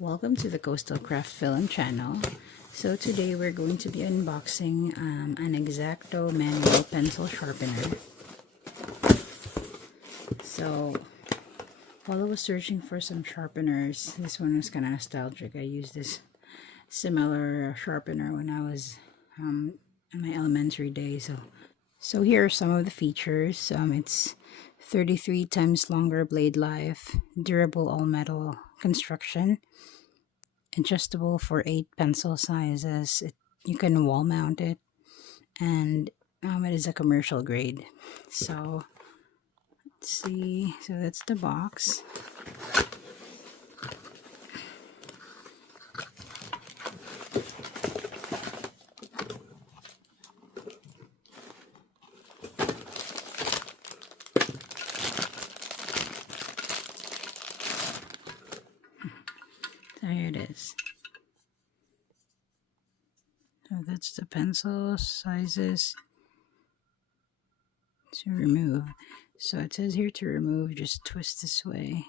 Welcome to the CoastalCraftFilAm channel. So today we're going to be unboxing an X-ACTO manual pencil sharpener. So while I was searching for some sharpeners, this one was kind of nostalgic. I used this similar sharpener when I was in my elementary days. So here are some of the features. It's 33 times longer blade life, durable all metal construction, adjustable for 8 pencil sizes. You can wall mount it, and it is a commercial grade. So let's see. So that's the box. There it is. So that's the pencil sizes to remove. So it says here to remove, just twist this way.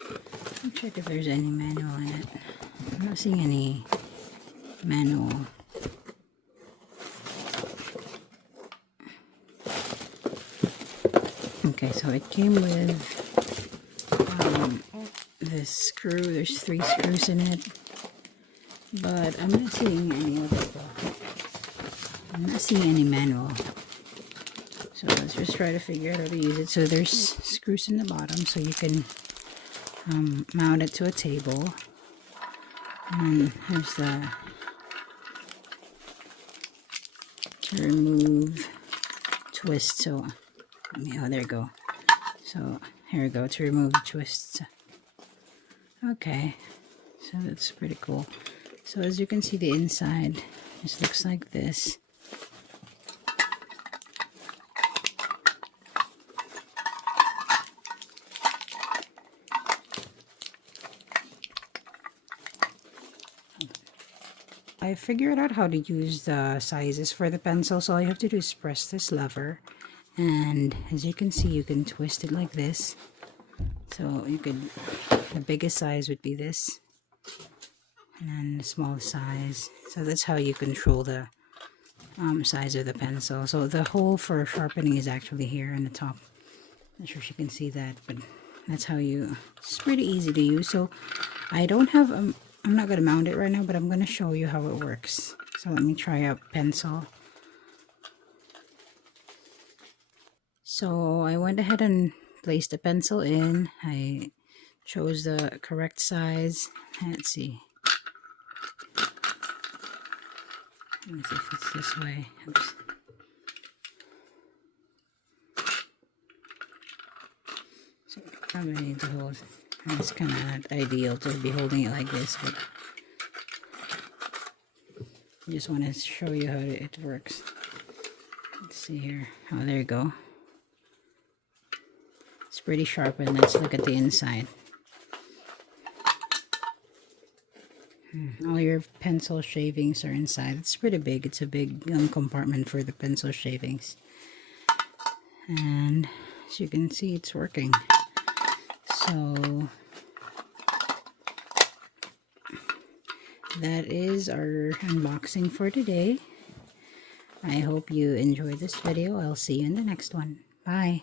Let me check if there's any manual in it. I'm not seeing any manual. Okay, so it came with this screw. There's 3 screws in it, but I'm not seeing any other. I'm not seeing any manual. So let's just try to figure out how to use it. So there's screws in the bottom, so you can mount it to a table. And here's the to remove twist. So oh, there you go. So here we go, to remove the twists. Okay, so that's pretty cool. So as you can see, the inside just looks like this. I figured out how to use the sizes for the pencil, so all you have to do is press this lever, and as you can see, you can twist it like this. So you could, the biggest size would be this, and then the small size. So that's how you control the size of the pencil. So the hole for sharpening is actually here in the top. Not sure if you can see that, but that's how you, it's pretty easy to use. So I don't have, I'm not going to mount it right now, but I'm going to show you how it works. So let me try out pencil. So I went ahead and placed the pencil in. I chose the correct size. Let's see. Let me see if it's this way. Oops. So probably need to hold. It's kind of not ideal to be holding it like this, but I just want to show you how it works. Let's see here. Oh, there you go. It's pretty sharp, and let's look at the inside. All your pencil shavings are inside. It's pretty big. It's a big compartment for the pencil shavings. And as you can see, it's working. So that is our unboxing for today. I hope you enjoyed this video. I'll see you in the next one. Bye.